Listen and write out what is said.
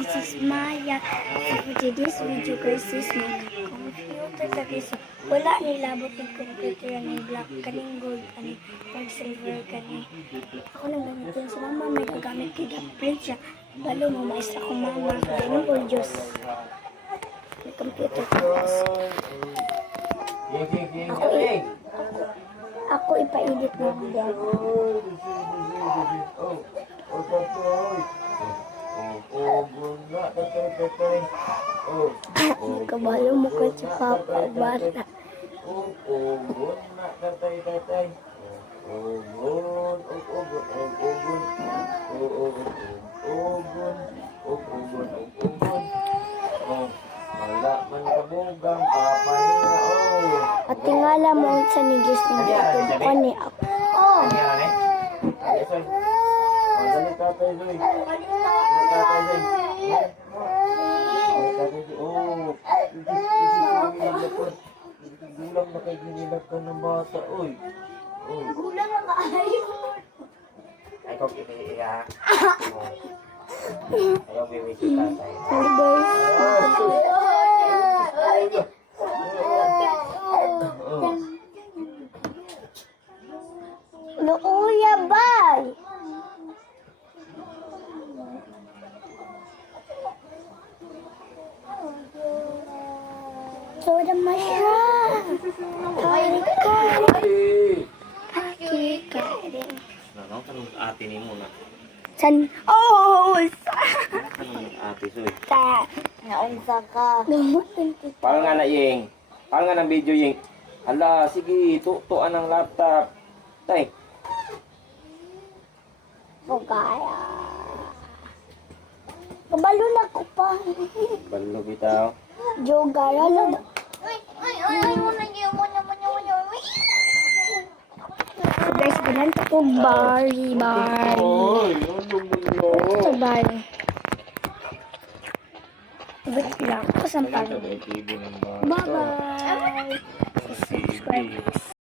This is Maya. So for today's video guys is my computer guys. So, wala nilabot yung computer ni black kaning gold kaning pag silver kaning. Ako nang gamitin sa mama may gagamit kay print siya. Balo mo maestra ko mama kaning po Diyos. May computer guys. Ako ipa-edit mo diyan. Kabalo mo ka si Papa bata. At tingala mo ang sa ni Diyos ni Diyos ko ni ako. Oh! Gulang na kay ginilap ka ng bata, oy. Gulang na kaayo. Ay, kung iniiyak. Ayaw, bibig si tatay. Luuya, bye! Soda masya. Ano kanong ate ni mo na? San? Oh! Kanong ate soy. Sa. Naunsa ka. Parang nga na yeng. Parang nga ng video yeng. Hala, sige, tuan ang laptop. Tay. Pagkaya. Kabalo na ko pa. Balo bitaw. Jogara lang. So guys, ganito ko Barbie. Oy, Ito Barbie. Wait lang. Kusan pa. TV ng bata. Bye-bye. Subscribe.